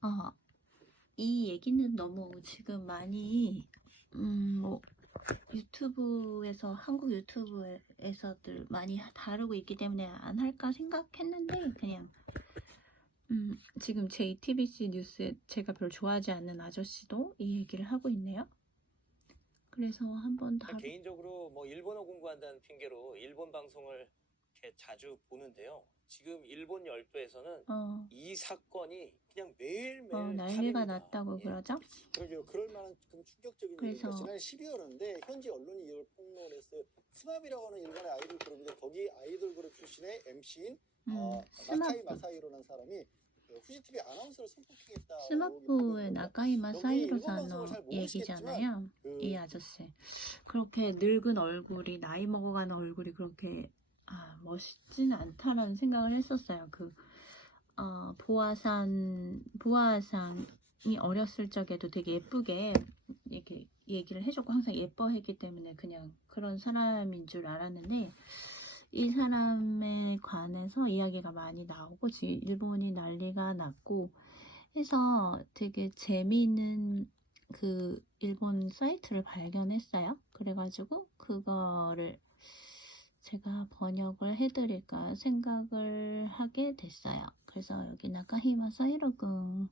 어, 이 얘기는 너무 지금 많이 뭐 유튜브에서 한국 유튜브에서들 많이 다루고 있기 때문에 안 할까 생각했는데 그냥 지금 JTBC 뉴스에 제가 별로 좋아하지 않는 아저씨도 이 얘기를 하고 있네요. 그래서 한번 개인적으로 뭐 일본어 공부한다는 핑계로 일본 방송을 이렇게 자주 보는데요. 지금 일본 열도에서는 이 사건이 그냥 매일매일 난리가 다릅니다. 났다고 그러죠? 그러게요. 그럴 만한 좀 충격적인 그래서 일입니다. 지난 12월인데 현지 언론이 이걸 폭로했어요. 스마비라고 하는 일본의 아이돌 그룹인데 거기 아이돌 그룹 출신의 MC인 나카이 마사히로라는 사람이 후지TV 아나운서를 성폭행했다. 스마프의 나카이 마사히로사의 얘기잖아요. 이 아저씨. 그렇게 늙은 얼굴이 나이 먹어가는 얼굴이 그렇게 멋있진 않다라는 생각을 했었어요. 보아상이 어렸을 적에도 되게 예쁘게 이렇게 얘기를 해줬고 항상 예뻐했기 때문에 그냥 그런 사람인 줄 알았는데 이 사람에 관해서 이야기가 많이 나오고 지금 일본이 난리가 났고 해서 되게 재미있는 그 일본 사이트를 발견했어요. 그래가지고 그거를 제가 번역을 해드릴까 생각을 하게 됐어요. 그래서 여기 나카히마 사히로군을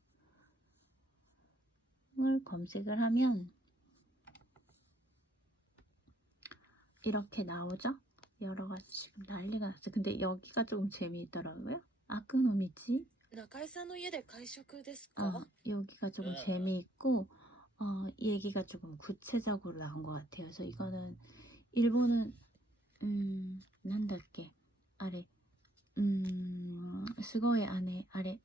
검색을 하면 이렇게 나오죠? 여러가지 지금 난리가 났어요. 근데 여기가 조금 재미있더라고요. 아크노미치 여기가 조금 재미있고 얘기가 조금 구체적으로 나온 것 같아요. 그래서 이거는 일본은 난다っけ 아래 すごい 안에 아래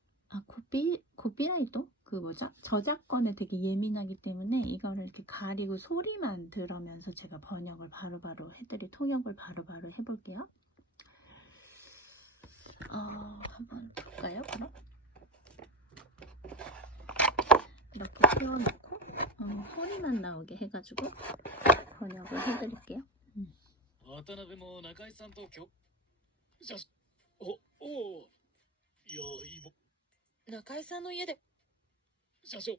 코피라이트? 그 뭐죠? 저작권에 되게 예민하기 때문에 이거를 이렇게 가리고 소리만 들으면서 제가 번역을 바로바로 통역을 바로바로 해볼게요. 한번 볼까요? 그럼 이렇게 띄워놓고 소리만 나오게 해가지고 번역을 해드릴게요. 渡辺も中井さんとおいや中井さんの家で社長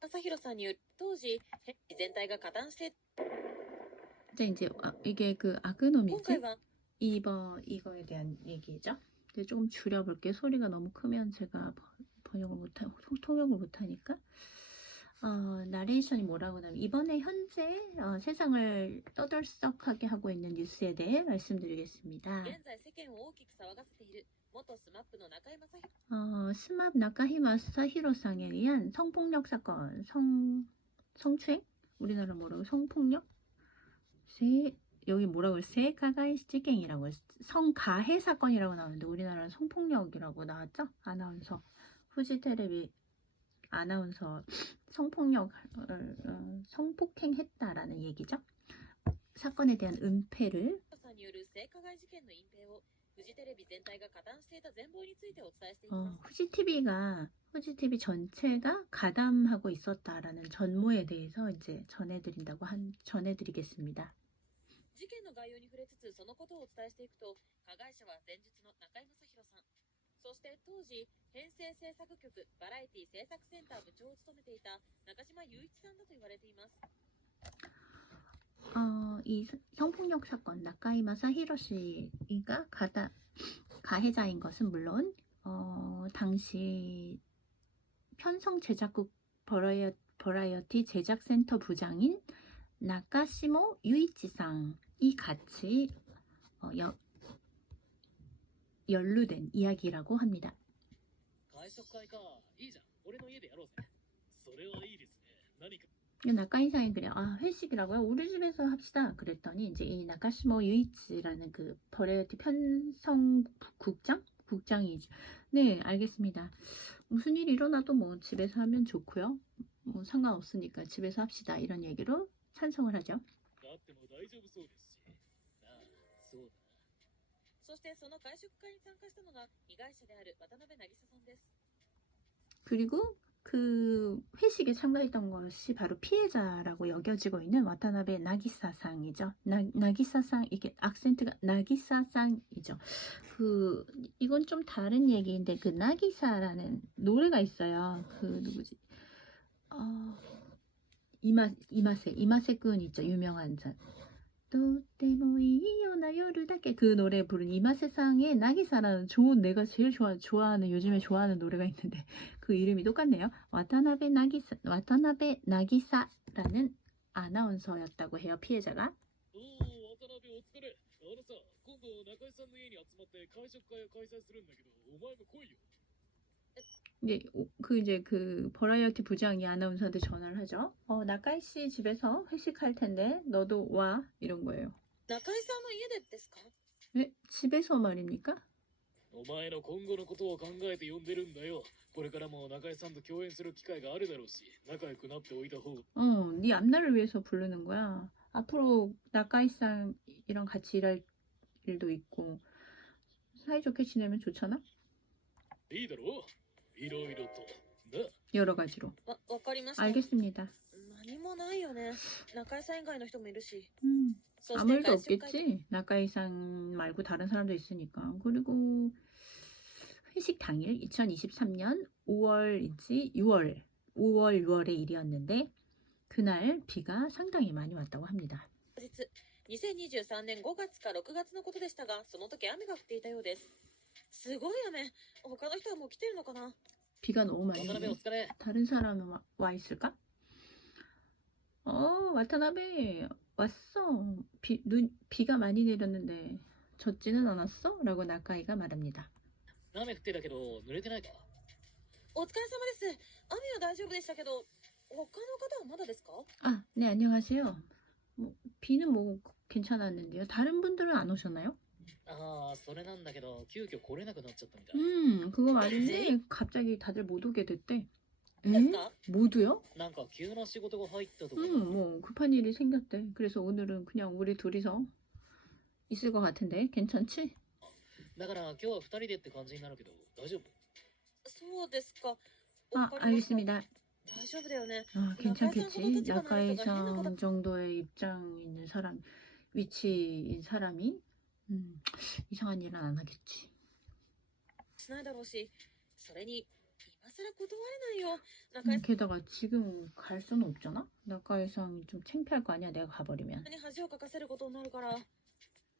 朝弘さんによる当時全体が加担して 이제 이게 그 아그노미지 이거에 대한 얘기죠. 근데 조금 줄여볼게요. 소리가 너무 크면 제가 통역을 못하니까 나레이션이 뭐라고 하면 이번에 현재 세상을 떠들썩하게 하고 있는 뉴스에 대해 말씀드리겠습니다. 스마프 나카이 마사히로상에 의한 성폭력 사건, 성추행? 우리나라 뭐라고 성폭력? 여기 뭐라고 해요? 세가가이시지갱이라고 해요. 성가해 사건이라고 나오는데 우리나라는 성폭력이라고 나왔죠? 아나운서 후지테레비 아나운서 성폭행했다라는 얘기죠. 사건에 대한 은폐를 후지TV 전체가 가담하고 있었다라는 전모에 대해서 이제 전해드리겠습니다. 事件の概要に触れつつそのことをお伝えしていくと加害者は前日の中井正弘さんそして当時編成制作局バラエティ制作センター部長を務めていた中島雄一さんだと言われています。 이 성폭력 사건 나카이 마사히로 씨가 가해자인 것은 물론 당시 편성 제작국 버라이어티 제작센터 부장인 나카시모 유이치상이 같이 연루된 이야기라고 합니다. 나카이상이 그래요. 회식이라고요? 우리 집에서 합시다. 그랬더니 이제 이 나카시모 유이치라는 그 버라이어티 편성 국장이죠. 네, 알겠습니다. 무슨 일이 일어나도 뭐 집에서 하면 좋고요. 뭐 상관없으니까 집에서 합시다. 이런 얘기로 찬성을 하죠. 그리고 그 회식에 참가했던 것이 바로 피해자라고 여겨지고 있는 와타나베 나기사상이죠. 나기사상, 이게 악센트가 나기사상이죠. 이건 좀 다른 얘기인데, 그 나기사라는 노래가 있어요. 그 누구지? 이마세 군 있죠. 유명한 자. とってもいいような夜だけ그 노래 부른 이마세상의 나기사라는 내가 제일 좋아하는 요즘에 좋아하는 노래가 있는데 그 이름이 똑같네요. 와타나베 나기사라는 아나운서였다고 해요. 피해자가. おお、渡辺お疲れ。さ、今度中井さんの家に集まって会食会を開催するんだけど、お前も来いよ。 이제 그 버라이어티 부장이 아나운서한테 전화를 하죠. 나카이 씨 집에서 회식할 텐데 너도 와 이런 거예요. 中井さんの家でですか？ 네? 집에서 말입니까? お前の今後のことを考えて呼んでるんだよ。これからも中井さんと共演する機会があるだろうし、仲良くなっておいた方が。 네 앞날을 위해서 부르는 거야. 앞으로 나카이상이랑 같이 일할 일도 있고 사이좋게 지내면 좋잖아? いいだろう。いろいろと。な。 여러 가지로. わかりました。 알겠습니다. 何もないよね。中井さん以外の人もいるし。 そし 아무 て 일도 外食会 없겠지. 나카이상 말고 다른 사람도 있으니까. 그리고 회식 당일 2023년 5월인지 6월의 일이었는데 그날 비가 상당히 많이 왔다고 합니다. 2023年5月か6月のことでしたが、その時雨が降っていたようです。すごい雨。他の人はもう来てるのかな？ 비가 너무 많이 渡辺お 오네. 疲れ。 다른 사람은 와 있을까? 와타나베 왔어. 비가 많이 내렸는데 젖지는 않았어? 라고 나카이가 말합니다. 雨降ってたけど、濡れてないか。お疲れ様です。雨は大丈夫でしたけど、他の方はまだですか？ 아, 네, 안녕하세요. 비는 뭐 괜찮았는데요. 다른 분들은 안 오셨나요? ああ、それなんだけど、急遽来れなくなっちゃったみたい。 그거 말인데 갑자기 다들 못 오게 됐대. ですか？ 모두요? なんか急な仕事が入ったとか。 뭐 급한 일이 생겼대. 그래서 오늘은 그냥 우리 둘이서 있을 것 같은데 괜찮지? だから今日は二人でって感じになるけど、大丈夫？そうですか。 아, わかりました。 알겠습니다. 大丈夫だよね。 아, 괜찮겠지. 나카이상 정도의 입장 있는 사람, 위치인 사람이 이상한 일은 안 하겠지. しないだろうし、それに今更断れないよ。中井 게다가 지금 갈 수는 없잖아? 나카이상이 좀 창피할 거 아니야, 내가 가버리면. さんに恥をかかせることになるから。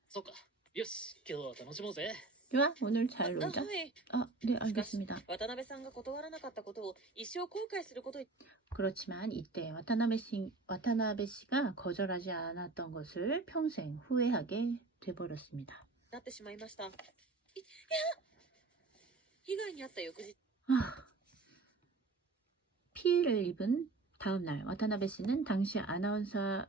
そっか。よし、今日は楽しもうぜ。 좋아, 오늘 잘 놀자. はい。 아, 네, 알겠습니다. 渡辺さんが断らなかったことを一生後悔することに 그렇지만 이때 와타나베 씨가 거절하지 않았던 것을 평생 후회하게 돼버렸습니다. なってしまいました。被害に遭った翌日、 피해를 입은 다음 날 와타나베 씨는 당시 아나운스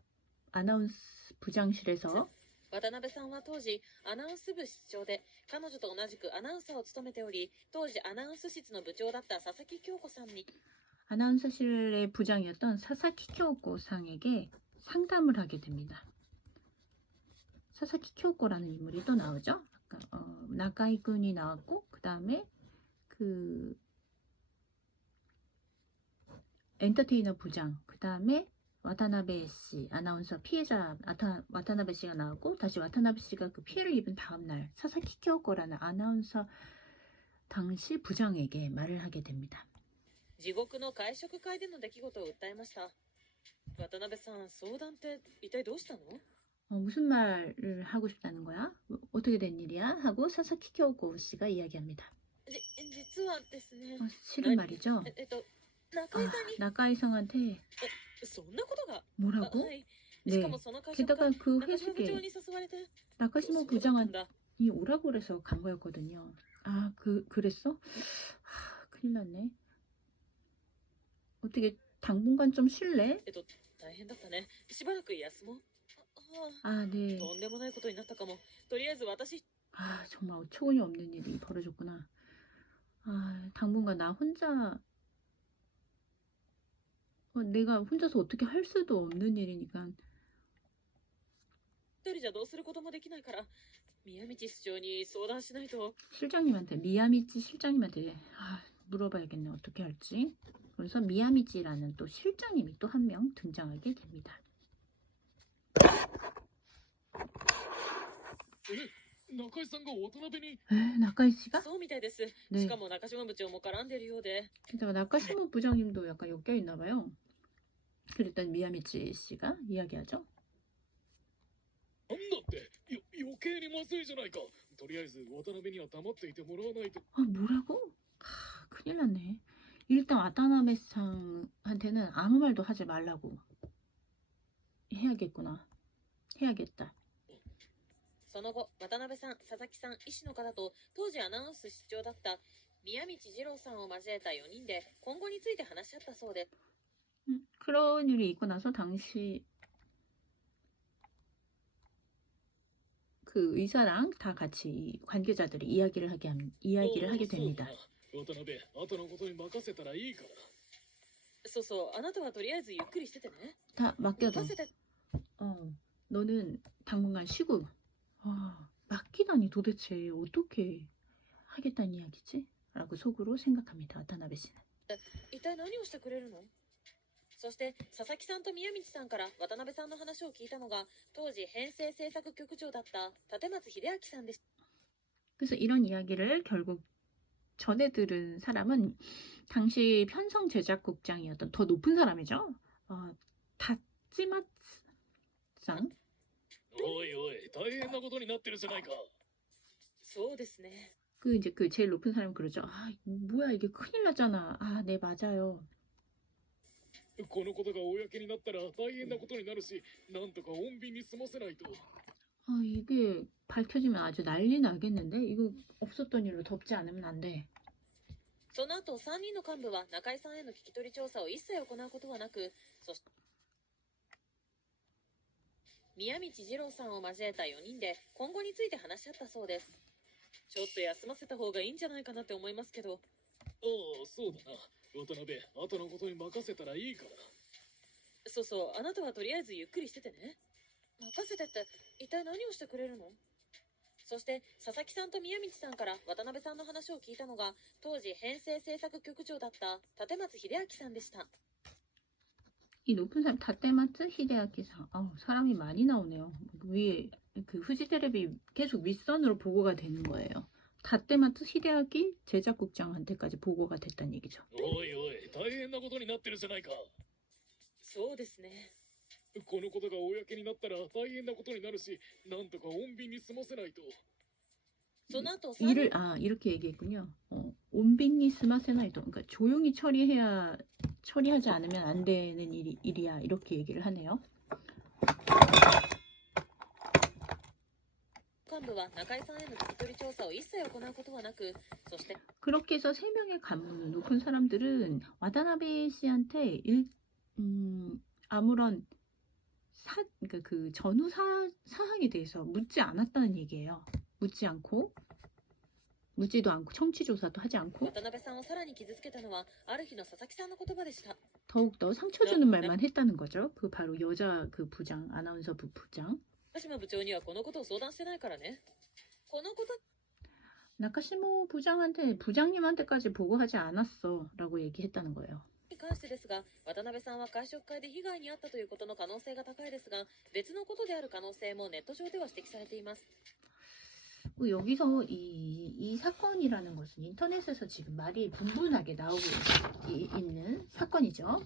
부장실에서 渡辺さんは当時アナウンス部室長で、彼女と同じくアナウンサーを務めており、当時アナウンス室の部長だった佐々木京子さんに 아나운서실의 부장이었던 사사키 쿄코 상에게 상담을 하게 됩니다. 사사키 쿄코라는 인물이 또 나오죠. 나카이 군이 나왔고 그 다음에 그 엔터테이너 부장, 그 다음에 와타나베 씨, 아나운서 피해자 와타나베 씨가 나왔고 다시 와타나베 씨가 그 피해를 입은 다음 날 사사키 쿄코라는 아나운서 당시 부장에게 말을 하게 됩니다. 地獄の会食会での出来事を訴えました。渡辺さん、相談って一体どうしたの？ 무슨 말을 하고 싶다는 거야? 어떻게 된 일이야? 하고 사사키 쿄코 씨가 이야기합니다. 実はですね。 실은 말이죠. 中井さんに 나카이상한테 そんなことが。 뭐라고? はい。し 네. かもその会食会 게다가 그 中島部長 회식에 に誘われて。 나카시모 そうだったん 부장이 だ。 오라고 그래서 간 거였거든요. 아, 그랬어? 큰일 났네. 어떻게 당분간 좀 쉴래? 大変だったね。しばらく休もう。아, 네. とんでもないことになったかも。とりあえず私。 아, 정말 어처구니 없는 일이 벌어졌구나. 아, 당분간 나 혼자 내가 혼자서 어떻게 할 수도 없는 일이니까 一人じゃどうすることもできないから、宮道室長に相談しないと。 실장님한테 미야미치 실장님한테 물어봐야겠네. 어떻게 할지. 그래서 미야미치라는 또 실장님이 또 한 명 등장하게 됩니다. 中井さんが渡辺に 나카이 씨가? そうみたいです。 네. しかも中島部長も絡んでるようで。 게다가 나카시모 부장님도 약간 엮여 있나 봐요. 그랬더니 미야미치 씨가 이야기하죠. なんだって余計にまずいじゃないか。とりあえず渡辺には黙っていてもらわないと。 아, 뭐라고? 큰일 났네. 일단 와타나베 상한테는 아무 말도 하지 말라고 해야겠구나. 해야겠다. その後、渡辺さん、佐々木さん、医師の方と当時アナウンス室長だった宮道二郎さんを交えた4人で今後について話し合ったそうで。 그런 일이 있고 나서 당시 그 의사랑 다 같이 관계자들이 이야기를 하게 됩니다. 渡辺、後のことに任せたらいいから。そうそう、あなたはとりあえずゆっくりしててね。 다 맡겨둬. 任せて。 너는 당분간 쉬고. 맡기다니 도대체 어떻게 하겠다는 이야기지? 라고 속으로 생각합니다. 와타나베 씨는. 一体何をしてくれるの？そして佐々木さんと宮道さんから渡辺さんの話を聞いたのが当時編成制作局長だった立松秀明さんでした。 그래서 이런 이야기를 결국 전해 들은 사람은 당시 편성 제작국장이었던 더 높은 사람이죠. 다찌마상. おいおい、大変なことになってるじゃないか。そうですね。 이제 그 제일 높은 사람이 그러죠. 뭐야 이게 큰일 났잖아. 네 맞아요. このことが公になったら大変なことになるし、なんとか穏便に済ませないと。 이게 밝혀지면 아주 난리 나겠는데? 이거 없었던 일로 덮지 않으면 안 돼. その後3人の幹部は中井さんへの聞き取り調査を一切行うことはなく、そして宮道二郎さんを交えた4人で今後について話し合ったそうです。ちょっと休ませた方がいいんじゃないかなって思いますけど。そうだな。渡辺、後のことに任せたらいいから。そうそう、あなたはとりあえずゆっくりしててね。任せてって一体何をしてくれるの？そして佐々木さんと宮道さんから渡辺さんの話を聞いたのが当時編成制作局長だった立松秀明さんでした。 이 높은 사람 다테마츠 히데아키상. 사람이 많이 나오네요. 위에 그 후지테레비 계속 윗선으로 보고가 되는 거예요. 다테마츠 히데아키 제작국장한테까지 보고가 됐다는 얘기죠. おいおい、大変なことになってるじゃないか。そうですね。このことが公になったら大変なことになるし、なんとか穏便に済ませないと。その後 일을 이렇게 얘기했군요. 온빙니 스마세나이도. 그러니까 조용히 처리하지 않으면 안 되는 일이야. 이렇게 얘기를 하네요. 幹部は中井さんへの聞き取り調査を一切行うことはなく、そして 그렇게 해서 3명의 간부 높은 사람들은 와타나베 씨한테 아무런 그러니까 그 전후 사항에 대해서 묻지 않았다는 얘기예요. 묻지도 않고 청취조사도 하지 않고 渡辺さんをさらに傷つけたのはある日の佐々木さんの言葉でした。 더욱더 상처 주는 말만 했다는 거죠. 그 바로 여자 그 부장 아나운서 부장 中島部長にはこのことを相談してないからね。このこと 나카시모 부장님한테까지 보고하지 않았어 라고 얘기했다는 거예요. に関してですが、渡辺さんは会食会で被害に遭ったということの可能性が高いですが、別のことである可能性もネット上では指摘されています。 여기서 이 사건이라는 것은 인터넷에서 지금 말이 분분하게 나오고 있는 사건이죠.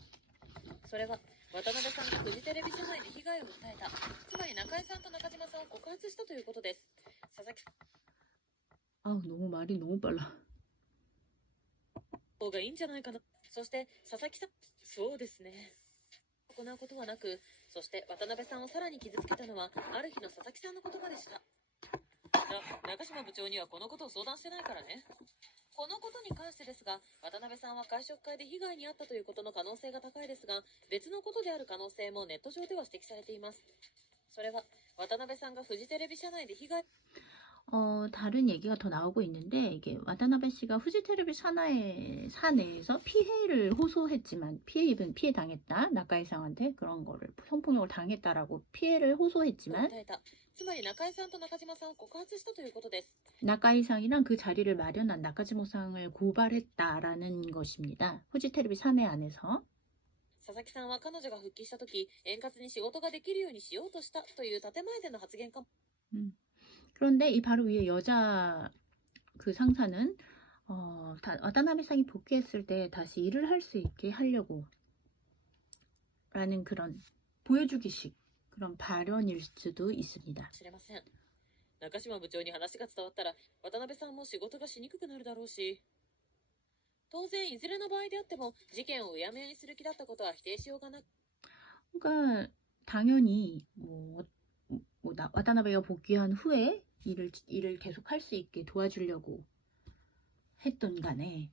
それは渡辺さんがフジテレビ社内で被害を訴えた、つまり中井さんと中島さんを告発したということです。佐々木 너무 말이 너무 빨라. 方がいいんじゃないかな。そして佐々木さん、そうですね。行うことはなく、そして渡辺さんをさらに傷つけたのはある日の佐々木さんの言葉でした。中島部長にはこのことを相談してないからね。このことに関してですが、渡辺さんは会食会で被害に遭ったということの可能性が高いですが、別のことである可能性もネット上では指摘されています。それは渡辺さんがフジテレビ社内で被害 다른 얘기가 더 나오고 있는데 이게 와타나베 씨가 후지테레비 사내에서 피해를 호소했지만 피해 당했다 나카이상한테 그런 거를 성폭력을 당했다라고 피해를 호소했지만 訴えた。つまり中井さんと中島さんを告発したということです。 나카이상이랑 그 자리를 마련한 나카지모상을 고발했다라는 것입니다. 후지테레비 사내 안에서 佐々木さんは彼女が復帰した時、円滑に仕事ができるようにしようとしたという建前での発言かも。 그런데 이 바로 위에 여자 그 상사는 와타나베상이 복귀했을 때 다시 일을 할 수 있게 하려고 라는 그런 보여주기식 그런 발언일 수도 있습니다. しれません。中島部長に話が伝わったら、渡辺さんも仕事がしにくくなるだろうし、当然いずれの場合であっても事件をうやむやにする気だったことは否定しようがなく、 그러니까 당연히 와타나베가 복귀한 후에 일을 계속 할 수 있게 도와주려고 했던 간에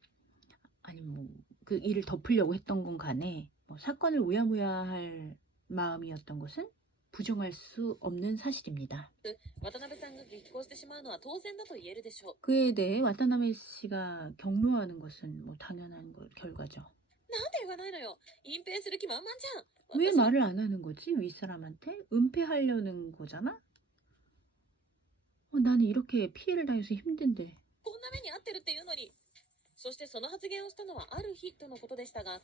아니면 그 일을 덮으려고 했던 건 간에 사건을 우야무야할 마음이었던 것은 부정할 수 없는 사실입니다. 渡辺さんが激高してしまうのは当然だと言えるでしょう。 그에 대해 와타나베 씨가 경로하는 것은 당연한 결과죠. なんで言わないのよ。隠蔽する気満々じゃん。 왜 私 말을 안 하는 거지? 윗사람한테? 은폐하려는 거잖아? 나는 이렇게 피해를 당해서 힘든데 こんな目に遭ってるっていうのに。そしてその発言をしたのはある日とのことでしたが、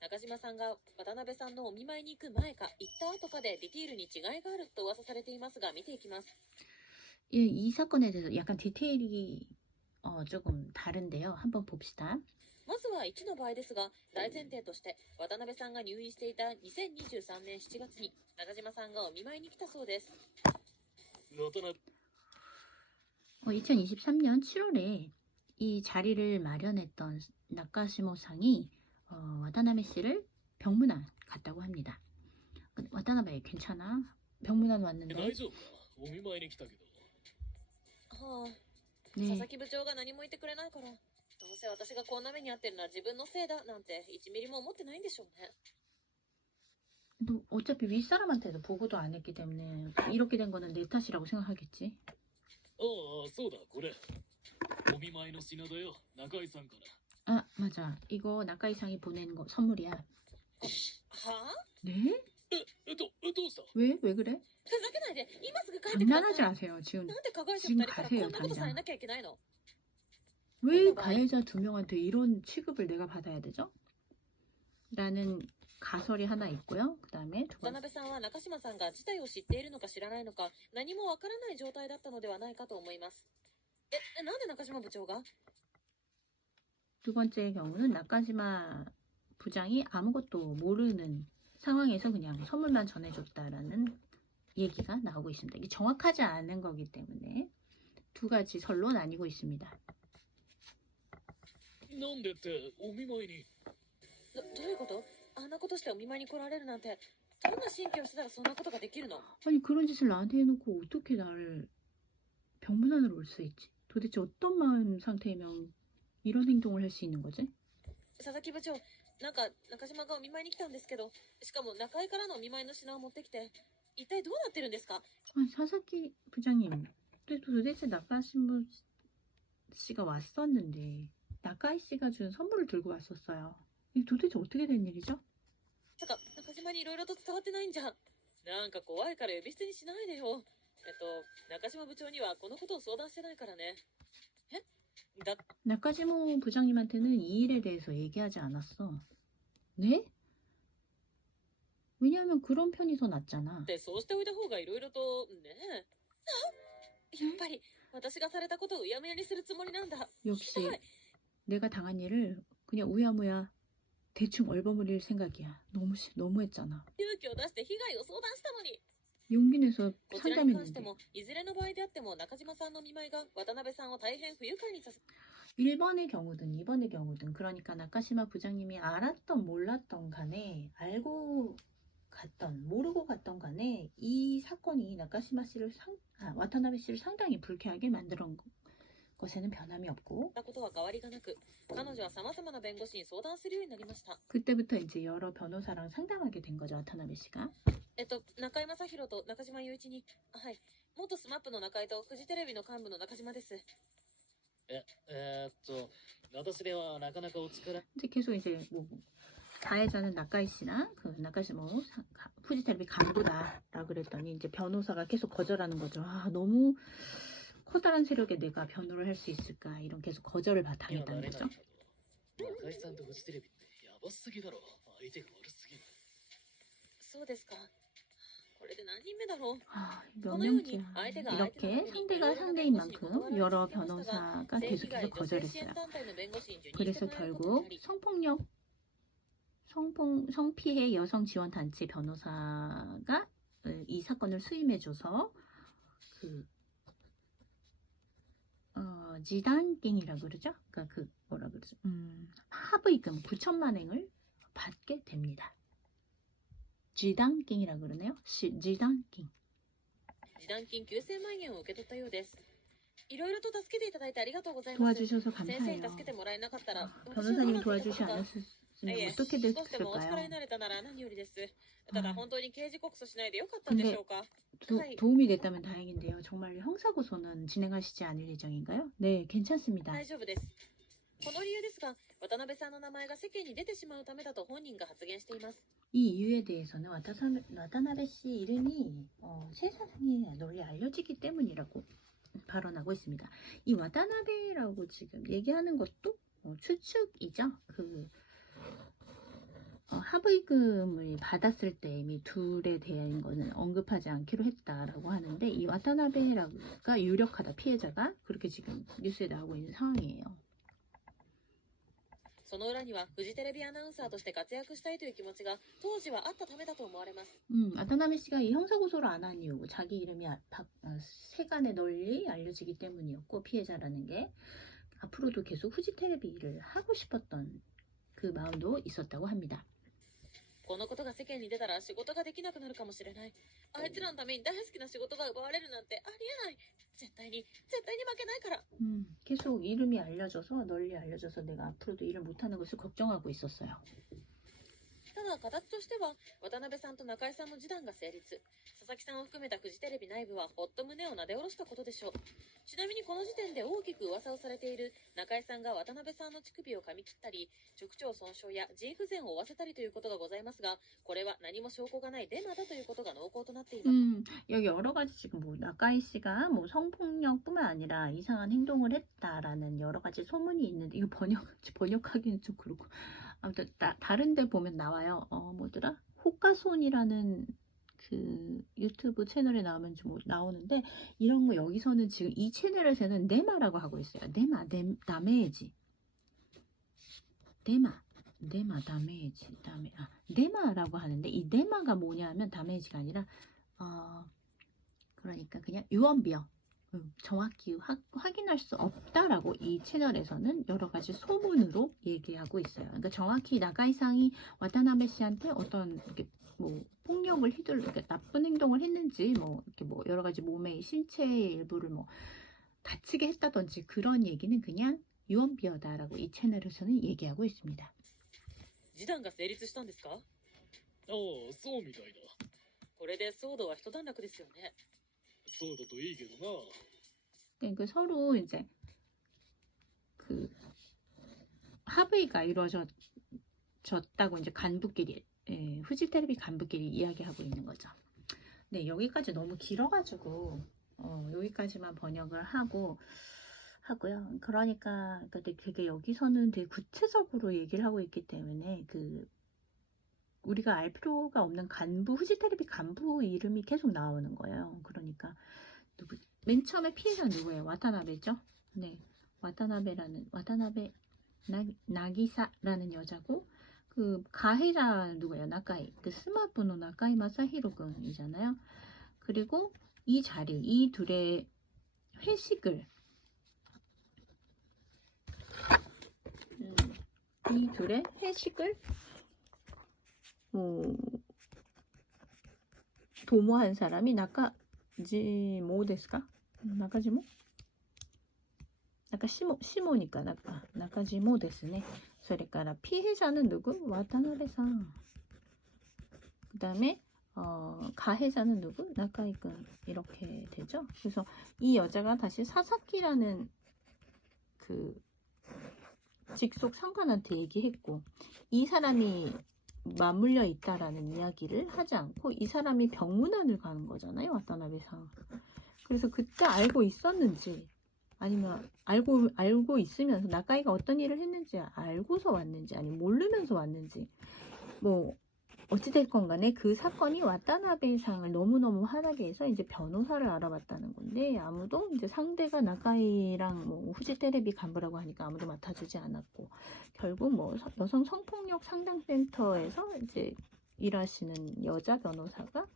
中島さんが渡辺さんのお見舞いに行く前か行った後かでディティールに違いがあると噂されていますが、見ていきます。 이 사건에 대해서 약간 디테일이 조금 다른데요. 한번 봅시다. まずは1の場合ですが、大前提として渡辺さんが入院していた2023年7月に中島さんがお見舞いに来たそうです。渡辺 2023년 7월에 이 자리를 마련했던 나카시모상이 와타나베 씨를 병문안 갔다고 합니다. 와타나베 괜찮아? 병문안 大 왔는데 丈夫かお見舞いに来たけど。はあ、佐 네. 々木部長が何も言ってくれないから、どうせ私がこんな目に遭ってるのは自分のせいだなんて1ミリも思ってないんでしょうね。 너 어차피 윗사람한테도 보고도 안 했기 때문에 이렇게 된 거는 내 탓이라고 생각하겠지. ああ、そうだ、これ。お見舞いの品だよ、中井さんから。 아 맞아. 이거 나카이상이 보낸 거 선물이야. はあ、 네? どうした 왜 그래? ふざけないで、今すぐ帰ってくだ 장난하지 さい。 마세요. 지금 なんで加害者지금 2人からこ 가세요 んなことされ 당장. なきゃいけないの？ 왜 가해자 2명한테 이런 취급을 내가 받아야 되죠? 라는 가설이 하나 있고요. 그 다음에 두 渡 번째. 辺さんは中島さんが事態を知っているのか知らないのか何もわからない状態だったのではないかと思います。なんで中島部長が？ 두 번째의 경우는 나카시마 부장이 아무것도 모르는 상황에서 그냥 선물만 전해줬다라는 얘기가 나오고 있습니다. 이게 정확하지 않은 거기 때문에 두 가지 설로 나뉘고 있습니다. なんでってお見舞いに。どういうこと？あんなことしてお見舞いに来られるなんて、どんな神経をしてたらそんなことができるの？ 아니 그런 짓을 나한테 해놓고 어떻게 나를 병문안으로 올 수 있지? 도대체 어떤 마음 상태이면 이런 행동을 할 수 있는 거지? 佐々木部長、なんか中島がお見舞いに来たんですけど、しかも中井からのお見舞いの品を持ってきて、一体どうなってるんですか？ 아니, 사사키 부장님, 도대체 나카시마 씨가 왔었는데 나카이 씨가 준 선물을 들고 왔었어요. 이게 도대체 어떻게 된 일이죠? てか中島にいろいろと伝わってないんじゃん。なんか怖いから呼び捨てにしないでよ。中島部長にはこのことを相談してないからね。だ 나카지모 부장님한테는 이 일에 대해서 얘기하지 않았어. 네? 왜냐하면 그런 편이 더 낫잖아. ってそうしておいた方がいろいろとねえ。やっぱり私がされたことをうやむやにするつもりなんだ。 역시 ひどい。 내가 당한 일을 그냥 우야무야 대충 얼버무릴 생각이야. 너무했잖아. 勇気を出して被害を相談したのに。 용기 내서 こちらに関し 상담했는데 てもいずれの場合であっても中島さんの見舞いが渡辺さんを大変不愉快にさせ 1번의 경우든 2번의 경우든 그러니까 나카시마 부장님이 알았던 몰랐던 간에 알고 갔던 모르고 갔던 간에 이 사건이 나카시마 씨를 와타나베 씨를 상당히 불쾌하게 만든 것에는 변함이 없고 たことは変わりがなく、彼女は様々な弁護士に相談するようになりました。 그때부터 이제 여러 변호사랑 상담하게 된 거죠 와타나베 씨가. 中井正宏と中島雄一に、はい、元スマップの中井とフジテレビの幹部の中島です。私ではなかなかお力 이제 계속 이제 뭐 가해자는 나카이 씨나 그 나카이 씨 뭐 후지텔레비 간부다라고 그랬더니 이제 변호사가 계속 거절하는 거죠. 아, 너무 커다란 세력에 내가 변호를 할 수 있을까 이런 계속 거절을 にはな 당했다는 れない 거죠. けど中井さんとフジテレビってやばすぎだろ。相手が悪すぎる。そうですか。これで何人目だろう。 아, 몇 명째야. 이렇게 상대가 상대인 만큼 여러 변호사가 계속해서 거절했어요. 그래서 결국 성피해 여성 지원 단체 변호사가 이 사건을 수임해줘서 그 지단갱이라고 그러죠? 그러니까 그 뭐라 그러죠? 합의금 9천만 엔을 받게 됩니다. 지단갱이라고 그러네요. 지단갱. 示談金9000万円を受け取ったようです。いろいろと助けていただいてありがとうございます。 도와주셔서 先生 감사해요. に助けてもらえなかったら、 아, 私はどうな 변호사님이 っていた 도와주지 ことか。 않았으면 어떻게 少しでもお力に 됐을까요? なれたなら何よりです。た 아 だ本当に刑事告訴しないでよかったんでしょうか。 도움이 됐다면 다행인데요. 정말 형사고소는 진행하시지 않을 예정인가요? 네, 괜찮습니다. 大丈夫です。この理由ですが、渡辺さんの名前が世間に出てしまうためだと本人が発言しています。 이 이유에 대해서는 와타나베 씨 이름이 세상에 널리 알려지기 때문이라고 발언하고 있습니다. 이 와타나베라고 지금 얘기하는 것도 추측이죠. 그 합의금을 받았을 때 이미 둘에 대한 거는 언급하지 않기로 했다라고 하는데 이 와타나베가 유력하다 피해자가 그렇게 지금 뉴스에 나오고 있는 상황이에요. その裏にはフジテレビアナウンサーとして活躍したいという気持ちが当時はあったためだと思われます。 와타나베 씨가 이 형사고소를 안 한 이유 자기 이름이 세간에 널리 알려지기 때문이었고 피해자라는 게 앞으로도 계속 후지텔레비 일을 하고 싶었던 그 마음도 있었다고 합니다. このことが世間に出たら仕事ができなくなるかもしれない。あいつらのために大好きな仕事が奪われるなんてありえない。絶対に負けないから。 계속 이름이 알려져서 널리 알려져서 내가 앞으로도 일을 못하는 것을 걱정하고 있었어요. ただ形としては渡辺さんと中井さんの示談が成立。佐々木さんを含めたフジテレビ内部はほっと胸をなで下ろしたことでしょう。ちなみにこの時点で大きく噂をされている中井さんが渡辺さんの乳首を噛み切ったり直腸損傷や腎不全を負わせたりということがございますが、これは何も証拠がないデマだということが濃厚となっています。 여기 여러 가지 지금 뭐 나카이 씨가 뭐 성폭력뿐만 아니라 이상한 행동을 했다라는 여러 가지 소문이 있는데 이거 번역하기는 좀 그렇고 아무튼 다른 데 보면 나와요. 뭐더라? 호가손이라는 그 유튜브 채널에 나오면 좀 나오는데 이런 거 여기서는 지금 이 채널에서는 네마라고 하고 있어요. 다메이지. 네마라고 하는데 이 네마가 뭐냐면 다메이지가 아니라 그러니까 그냥 유언비어. 정확히 확인할 수 없다라고 이 채널에서는 여러 가지 소문으로 얘기하고 있어요. 그러니까 정확히 나카이상이 와타나베 씨한테 어떤 이렇게 뭐 폭력을 그러니까 나쁜 행동을 했는지 뭐 이렇게 뭐 여러 가지 몸의 신체의 일부를 뭐 다치게 했다든지 그런 얘기는 그냥 유언비어다라고 이 채널에서는 얘기하고 있습니다. 示談が成立したんですか？ああ、そうみたいだ。これで騒動は一段落ですよね。そうだといいけどな。 그러니까 서로 이제 그 합의가 이루어졌다고 이제 간부끼리 후지텔레비 간부끼리 이야기하고 있는 거죠. 네, 여기까지 너무 길어가지고 여기까지만 번역을 하고요. 그러니까 되게 여기서는 되게 구체적으로 얘기를 하고 있기 때문에 그 우리가 알 필요가 없는 후지텔레비 간부 이름이 계속 나오는 거예요. 그러니까 맨 처음에 피해자는 누구예요? 와타나베죠? 네, 와타나베 나기사라는 여자고 그 가해자 누구예요? 나카이. 그 스마부노 나카이 마사히로 군이잖아요. 그리고 이 자리, 이 둘의 회식을 도모한 사람이 나카지모 데스까? 나카지모? 나카시모니까 나카지모 데스네. それから 피해자는 누구? 와타나베상. 그 다음에 가해자는 누구? 나카이군 이렇게 되죠. 그래서 이 여자가 다시 사사키라는 그 직속 상관한테 얘기했고, 이 사람이 맞물려 있다라는 이야기를 하지 않고 이 사람이 병문안을 가는 거잖아요, 와타나베상. 그래서 그때 알고 있었는지, 아니면 알고 있으면서 나카이가 어떤 일을 했는지 알고서 왔는지, 아니면 모르면서 왔는지, 뭐 어찌됐건 간에 그 사건이 와타나베상을 너무너무 화나게 해서 이제 변호사를 알아봤다는 건데, 아무도 이제 상대가 나카이랑 뭐 후지 테레비 간부라고 하니까 아무도 맡아주지 않았고, 결국 뭐 여성 성폭력 상담센터에서 이제 일하시는 여자 변호사가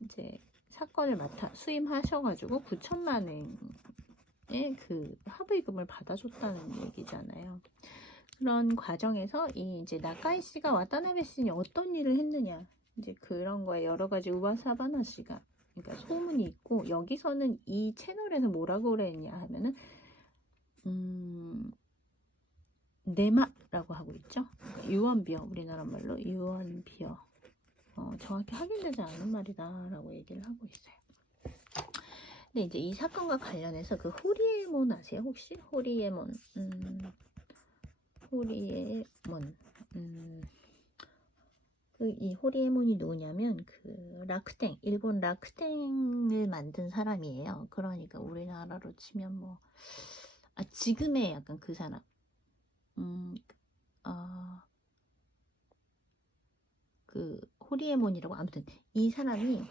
이제 사건을 수임하셔가지고 9천만 원의 그 합의금을 받아줬다는 얘기잖아요. 그런 과정에서 이제 나카이 씨가 와타나베 씨니 어떤 일을 했느냐, 이제 그런 거에 여러 가지 우와사바나 씨가, 그러니까 소문이 있고, 여기서는 이 채널에서 뭐라고 그랬냐 하면은 네마라고 하고 있죠. 유언비어, 우리나라 말로 유언비어. 정확히 확인되지 않은 말이다라고 얘기를 하고 있어요. 근데 이제 이 사건과 관련해서 그 호리에몬 아세요? 혹시 호리에몬? 호리에몬. 이 호리에몬이 누구냐면 그 라크탱, 일본 라크탱을 만든 사람이에요. 그러니까 우리나라로 치면 뭐 지금의 약간 그 사람. 그 호리에몬이라고, 아무튼 이 사람이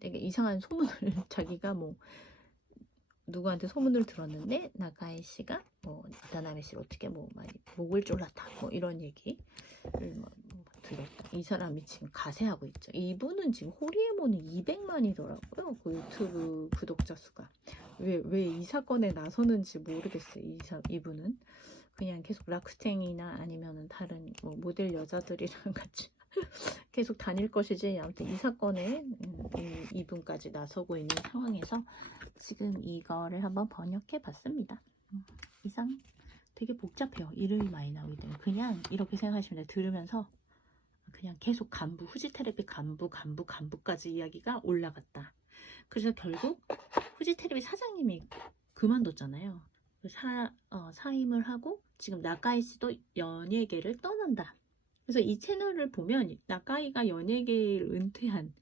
되게 이상한 소문을 자기가 뭐 누구한테 소문을 들었는데, 나카이 씨가 뭐 와타나베 씨를 어떻게 뭐 많이 목을 졸랐다 뭐 이런 얘기를 뭐 들었다. 이 사람이 지금 가세하고 있죠. 이분은 지금 호리에몬은 200만이더라고요. 그 유튜브 구독자 수가. 왜 이 사건에 나서는지 모르겠어요. 이분은 그냥 계속 락스탱이나 아니면은 다른 뭐 모델 여자들이랑 같이 계속 다닐 것이지, 아무튼 이 사건에 이분까지 나서고 있는 상황에서 지금 이거를 한번 번역해 봤습니다. 이상 되게 복잡해요. 이름이 많이 나오기 때문에 그냥 이렇게 생각하시면 돼요. 들으면서 그냥 계속 후지 테레비 간부까지 이야기가 올라갔다. 그래서 결국 후지 테레비 사장님이 그만뒀잖아요. 사임을 하고 지금 나카이 씨도 연예계를 떠난다. 그래서 이 채널을 보면 나카이가 연예계를 은퇴한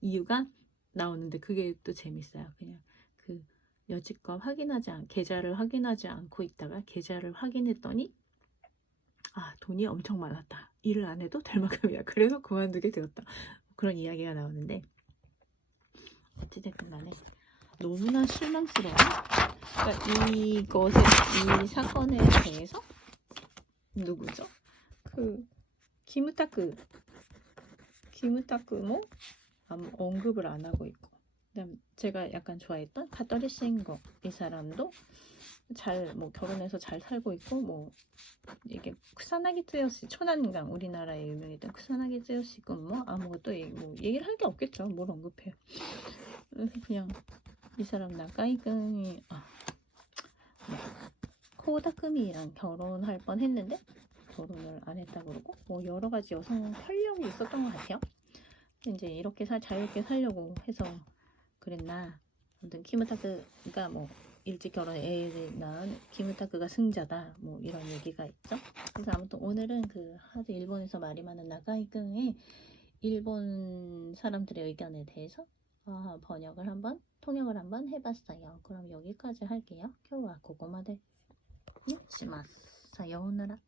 이유가 나오는데, 그게 또 재밌어요. 그냥 그 여지껏 계좌를 확인하지 않고 있다가 계좌를 확인했더니 돈이 엄청 많았다. 일을 안 해도 될 만큼이야. 그래서 그만두게 되었다. 그런 이야기가 나오는데, 어찌됐든 간에 너무나 실망스러워. 그러니까 이 사건에 대해서 누구죠? 그 키무타크 뭐 아무 언급을 안 하고 있고, 그다음 제가 약간 좋아했던 카토리 신고, 이 사람도 뭐 결혼해서 잘 살고 있고, 뭐 이게 쿠사나기 쯔요시, 초난강, 우리나라에 유명했던 쿠사나기 쯔요시 군 뭐 아무것도 뭐 얘기를 할 게 없겠죠. 뭘 언급해요. 그래서 그냥 이 사람 나카이군이 코다쿠미랑 결혼할 뻔 했는데 결혼을 안 했다 그러고, 뭐 여러 가지 여성 활력이 있었던 것 같아요. 이제 이렇게 자유롭게 살려고 해서 그랬나. 아무튼 키무타크가 뭐 일찍 결혼해 애를 낳은 키무타크가 승자다, 뭐 이런 얘기가 있죠. 그래서 아무튼 오늘은 그 하도 일본에서 말이 많은 나카이군의 일본 사람들의 의견에 대해서 통역을 한번 해봤어요. 그럼 여기까지 할게요. 今日はここまでにします。さようなら。